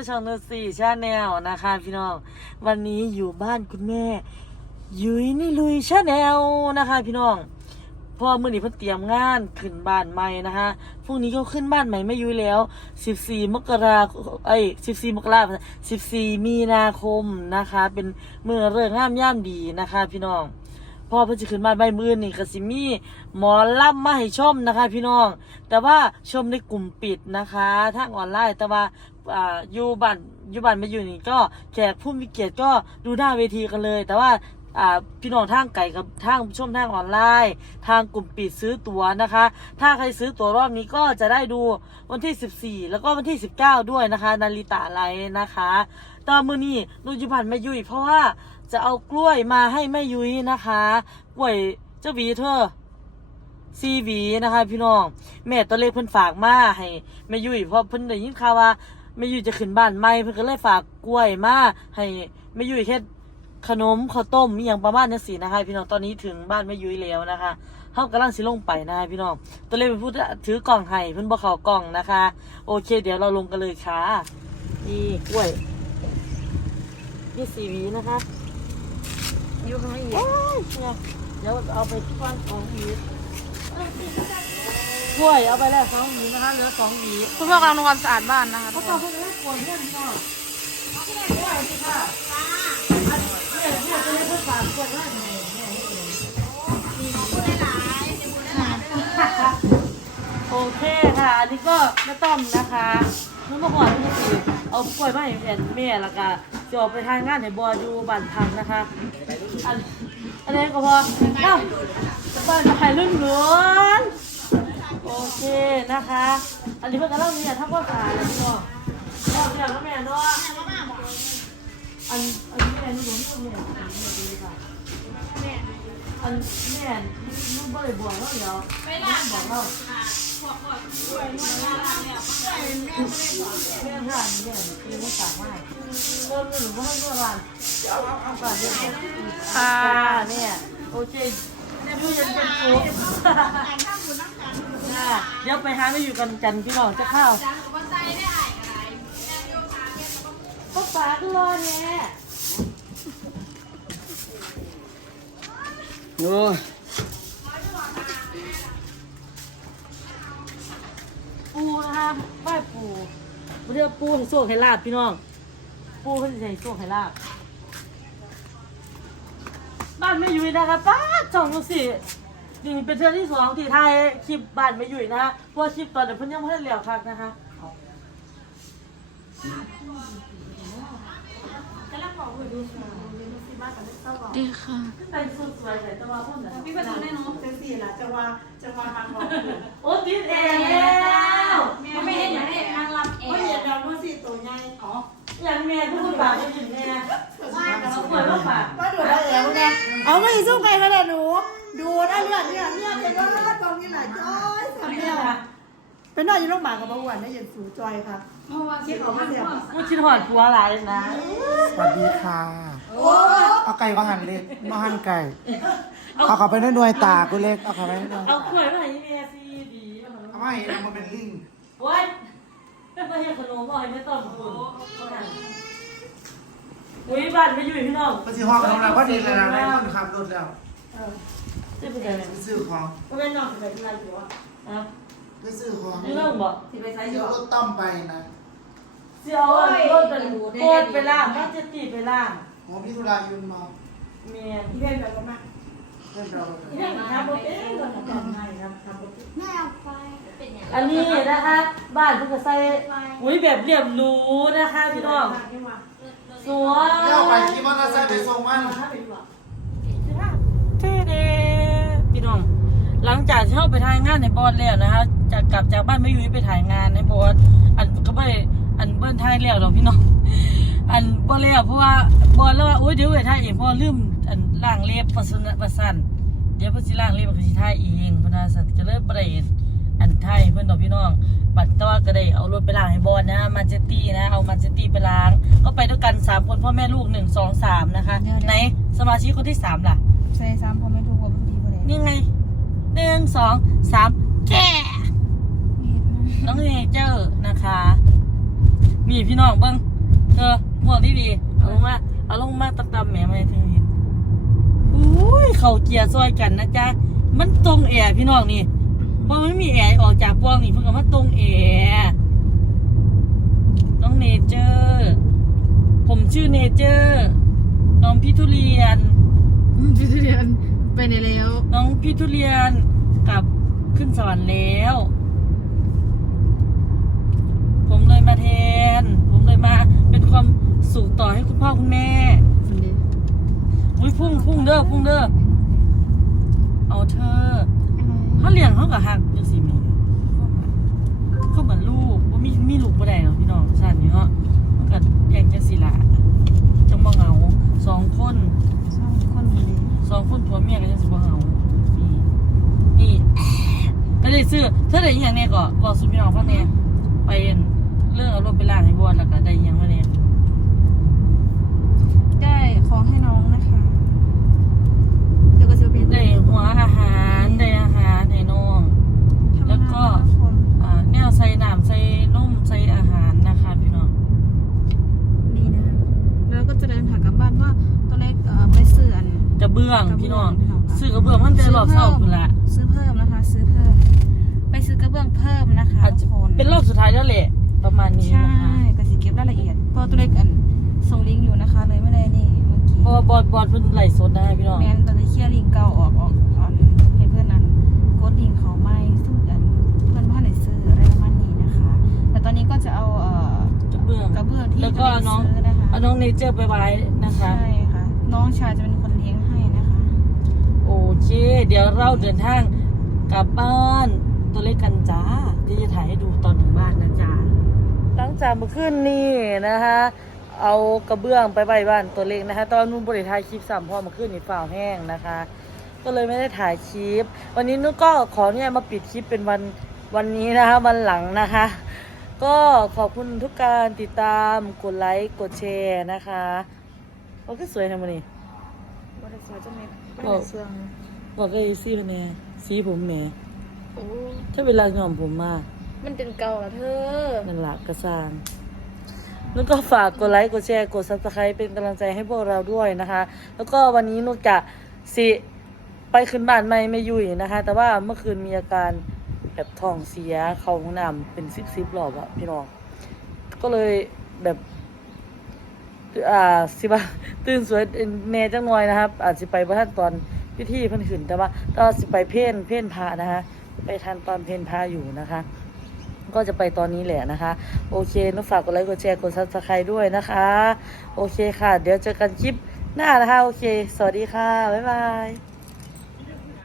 สู่ช่องนูซี่ชาแนลนะคะพี่น้อง วันนี้อยู่บ้านคุณแม่ ยุ้ยนี่ลุยชาแนลนะคะ พี่น้องเพอมื่อนี้เพิ่นเตรียมงานขึ้นบ้านใหม่นะคะพรุ่งนี้เขาขึ้นบ้านใหม่ไม่ยุ้ยแล้ว 14 มกราคมเอ้14 มกราคม14 มีนาคมนะคะ เป็นเมื่อเรื่องงามย่ามดีนะคะ พี่น้องพ่อเพิ่นจะขึ้นบ้านใบมือนี่ก็สิมีหมอล่ำมาให้ชมนะคะ พี่น้อง แต่ว่าชมในกลุ่มปิดนะคะทางออนไลน์แต่ว่า อ่ายู่บ้านอยู่บ้านไม่อยู่นี่ก็แขกผู้มีเกียรติก็ดูหน้าเวทีกันเลย แต่ว่าอ่าพี่น้องทางไก่กับทางช่วมทางออนไลน์ ทางกลุ่มปิดซื้อตั๋วนะคะ ถ้าใครซื้อตั๋วรอบนี้ก็จะได้ดูวันที่ 14 แล้วก็วันที่ 19 ด้วยนะคะ นาริตะไลฟ์นะคะตอนมือนี้นูยู่บ้านไม่ยุยเพราะว่าจะเอากล้วยมาให้แม่ยุ้ยนะคะกล้วยเจ้าหวีเธอซีหวีนะคะ พี่น้องแม่ตัวเล็กเพิ่นฝากมาให้แม่ยุยเพราะเพิ่นได้ยินข่าวว่า แม่ยุ้ยจะขึ้นบ้านใหม่เพิ่นก็เลยฝากกล้วยมาให้แม่ยุ้ยเฮ็ดขนมข้าวต้มอหย่างประมาณนี้สินะคะพี่น้องตอนนี้ถึงบ้านแม่ยุ้ยแล้วนะคะเฮากำลังสิลงไปนะคะพี่น้องตัวเล็กเป็นผู้ถือกล่องให้เพิ่นบ่เข้ากล่องนะคะ โอเค เดี๋ยวเราลงกันเลยค่ะนี่กล้วยนี่ซีหวีนะคะอยู่ข้างในอีกเนี่ยเดี๋ยวเอาไปฟันสองหวีก ล้วยเอาไปแล้วสองหวีนะคะเหลือสองหวีคุณพ่อกำลังทำความสะอาดบ้านนะคะเขาตอบเพื่อนให้กล้วยเนี่ยพี่น้องเอาไปเลยกล้วยสิค่ะอันเนี่ยเนี่ยจะได้เพื่อนฝากกล้วยไว้ให้เนี่ยให้เองโอเคค่ะ อันนี้ก็ไม่ต้อมนะคะนุ่มมะฮอดนี่คือเอากล้วยมาให้แผ่นแม่แล้วก็จะออกไปทานงานในบัวอยู่บ้านพังนะคะ อันอันนี้ก็พอเอ้าบ้านถ่ายรุ่นหลวน โอเคนะคะ อันนี้เพื่อนกำลังมีอย่างทำความสะอาดแล้วพี่น้องพ่อแม่ก็แม่เนาะอันอันนี้แม่นี่ผมนี่แม่อันนี้ดีค่ะอันแม่นุ่มบ่ได้บอกแล้วเดี๋ยวไม่ได้บอกเราแม่ท่านแม่คือไม่สามารถเริ่มหนึ่งก็ให้เมื่อวานเอาก่อนเดี๋ยวค่ะค่ะเนี่ยโอเคเนี่ยพูดยังเป็นฟุก ค่ะเดี๋ยวไปหาไม่อยู่กันจันทร์พี่น้องจะเข้าก็ฝาก็รอเนี่ยโอ้ยปูนะคะไหว้ปูเรียกปูให้โชคให้ลาบพี่น้อง ปูเขาจะให้โชคให้ลาบบ้านไม่อยู่นะคะป้าดจ่องดูสิ นี่เป็นเทือที่สองที่ไทยคลิปบ้านไม่อยู่นะคะเพราะว่าคลิปตอนเดี๋ยวเพิ่นยังไม่ได้เหลียวคักนะคะดีค่ะแต่งสุดสวยแต่ตัวพ่นแต่พี่ประตูแน่นอนเป็นสี่ละจะว่าจะว่าทางบอกโอ้ติดเองแล้วไม่เห็นอย่างนี้นางรับเองไม่เห็นเราดูสิตัวใหญ่อ๋ออย่างแม่พูดปากไม่หยุดแม่เอาเปิดมาปากว่าดูได้แล้วไงเอาไม่สู้ใครมาเลยหนู ดูได้เลือดเนี่ยเนี่ยเป็นว่าแล้วตรงนี้แหละจอยสามเนี่เนี่ยยค่ะเป็นนอนอยู่โรงพยาบาลกับเบาหวานได้ยินสูจอยค่ะ เพราะว่าคิดเขาไม่เสียกูคิดหอดผัวหลายนะสวัสดีค่ะ โอ้เอาไก่มาหั่นเล็กมาหั่นไก่ เอาเข้าไปในหน่วยตากูเล็ก เอาเข้าไปในหน่วยเอาขวดมาให้แม่ซีดีเอาไม่เอามาเป็นลิงโอ้ยไม่ใช่ขนมบ่อยไม่ต้องคุณอุ้ยบ้านไม่อยู่พี่น้องปฏิห้องของเราก็ดีเลยนะได้คนขับรถแล้ว จะไปไหนไปซื้อของก็ไม่นอนไปที่ไรอยู่อะอะไปซื้อของนี่เรื่องบอกที่ไปใช้ไปอซื้ยู่อรถต้อมไปนะเสียวรถเป็นโคตรไปล่างบ้านจะตีไปล่างหมอพิธุรายุนมาเมียที่เพื่อนแบบก็มาเพื่อนเราเรื่องทำโปรตีนก็ทำให้ครับทำโปรตีนแม่เอาไปเป็นอย่างอันนี้นะคะ บ้านเพิ่งจะใส่อุ้ยแบบเรียบหรูนะคะพี่น้องสวยเจ้าไปขี่มอเตอร์ไซค์ไปส่งมัน เท่เด้พี่น้อง หลังจากที่เข้าไปถ่ายงานในบอสแล้วนะคะจากกลับจากบ้านไม่ยุ้ยไปถ่ายงานในบอสอันก็ไม่ได้อันเบิ้ลถ่ายแล้วหรอกพี่น้องอันบอแล้วเพราะว่าบอลแล้วว่าโอ้ยเดี๋ยวไปถ่ายเองเพราะว่าลืมอันล่างเล็บประสนประสันเดี๋ยวเพิ่นสิล่างเล็บก็สิถ่ายเองเพนว่าสันก็เลยบ่ได้อันถ่ายให้เพิ่นดอกพี่น้องบัดแตว่าก็ได้เอารถไปล้างให้บอลนะมาเจตตี้นะเอามาเจตตี้ไปล้าง ก็ไปด้วยกันสามคนพ่อแม่ลูกหนึ่งสองสามนะคะไหนสมาชิกคนที่สามล่ะใส่ซ้ำพอไม่ถูกว่าพอดีพอดีนี่ไง หนึ่งสองสามแก่น้องเนเจอร์นะคะ มีพี่น้องเบิ้งเออหมวกดีดีเอาลงมาเอาลงมาตำแหมมาให้เธอเห็นอุ้ยเขาเกียร์ซอยกันนะจ๊ะ มันตรงแอร์พี่น้องนี่เพราะมันมีแอร์ออกจากพวงนี่เพิ่งกับว่าตรงแอร์น้องเนเจอร์ผมชื่อเนเจอร์น้องพี่ทุเรียนพี่ทุเรียน ไปไหนแล้วน้องพี่ทุเรียนกลับขึ้นสวรรค์แล้ว ผมเลยมาแทน ผมเลยมาเป็นความสุขต่อให้คุณพ่อคุณแม่คนเดียวอุ้ยพุ่งพุ่งเด้อพุ่งเด้อเอาเธอเขาเลี้ยงเขากับหักจังสิมีเขาเหมือนลูกว่ามีมีลูกบ่ได้หรอกพี่น้องชาตินี้เนาะมันก็แย่งจังสิละจังบ่เหงาสองคนสองคางคนผัวเมียก็จะสิบ่เฮานี่นี่ก็ได้ซื้อเธอได้อีหยังแน่ก็บอกสุพี่น้องฟังเนี่ไปเรื่องเอารถไปล้างให้บอลแล้วก็ได้อีหยังมาเนี่ได้ของให้น้องนะคะเดี๋ยวก็จะเป็น ได้หัวอาหารได้อาหารให้น้อง แล้วก็ คน อ่าแนวใส่น้ำใส่นมใส่อาหารนะคะพี่น้อง ดีนะแล้วก็จะเดินทางกลับบ้านว่าตอนแรกเอ่อไปซื้ออัน กระ เบื้องกระเบื้องพี่น้องพี่น้องค่ะซื้อกระเบื้องมันจะรอบเศร้าคุณละซื้อเพิ่มนะคะ ซื้อเพิ่ม ไปซื้อกระเบื้องเพิ่มนะคะอาจจะทุกคนเป็นรอบสุดท้ายแล้วแหละประมาณนี้ใช่นะคะก็สิเก็บรายละเอียดเพราะตัวเล็กอันส่งลิงก์อยู่นะคะเลยไม่ได้นี่เมื่อกี้เพราะว่าบอลบอลเพิ่นไหลฟ์สดนะคะพี่น้องแมนตอนนี้เคลียร์ลิงก์เก่าออกออกอันให้เพื่อนนั้นกดลิงก์เขาไม่ซึ่งอันเพื่อนพ่อไหนซื้ออะไรประมาณนี้นะคะ แต่ตอนนี้ก็จะเอาเอ่อกระเบื้องกระเบื้องที่แล้วก็ตัวเล็กน้องซื้อนะคะเอาน้องเนเจอร์ไปไว้นะคะใช่ค่ะน้องชายจะเป็นคนเลี้ยงให้นะคะ โอ เคเดี๋ยวเราเดินทางกลับบ้านตัวเล็กกันจ้าที่จะถ่ายให้ดูตอนถึงบ้านนะจ๊ะหลังจากเมื่อคืนนี้นะคะเอากระเบื้องไปไว้บ้านตัวเล็กนะคะ ตอนนู้นบริถ่ายคลิปสามพ่อเมื่อคืนนี้ฝ่าวแห้งนะคะ ก็เลยไม่ได้ถ่ายคลิป วันนี้นุกก็ขอเนี่ยมาปิดคลิปเป็นวันวันนี้นะคะวันหลังนะคะ ก็ขอบคุณทุกการติดตามกดไลค์กดแชร์นะคะโอ้ก็สวยนะมันนี่บริษัทจะมีบโอ้ริษัท บอกก็อีซี่เนี่ยสีผมแหม่โอ้ถ้าเวลาหย่อมผมมากมันเป็นเก่าแล้วเธอ นั่นละกระซางนุกก็ฝากกดไลค์กดแชร์กดซับสไครป์เป็นกำลังใจให้พวกเราด้วยนะคะ แล้วก็วันนี้นุกจะสิไปขึ้นบ้านไม่ไม่ยุ่ยนะคะ แต่ว่าเมื่อคืนมีอาการแบบท้องเสียเข้าห้องน้ำเป็นซิบซิบรอบอะพี่น้องก็เลยแบบอ่าสิบาตื่นสวยแน่จังหน่อยนะครับ อาจจะไปพระท่านตอน พิธีเพิ่นขึ้น แต่ว่าตอนสิไปเพ่นเพ่นพระนะคะ ไปทันตอนเพ่นพระอยู่นะคะ ก็จะไปตอนนี้แหละนะคะ โอเคนุฝากกดไลค์กดแชร์กดซับสไครต์ด้วยนะคะ โอเคค่ะ เดี๋ยวเจอกันคลิปหน้านะคะ โอเค สวัสดีค่ะ บ๊ายบาย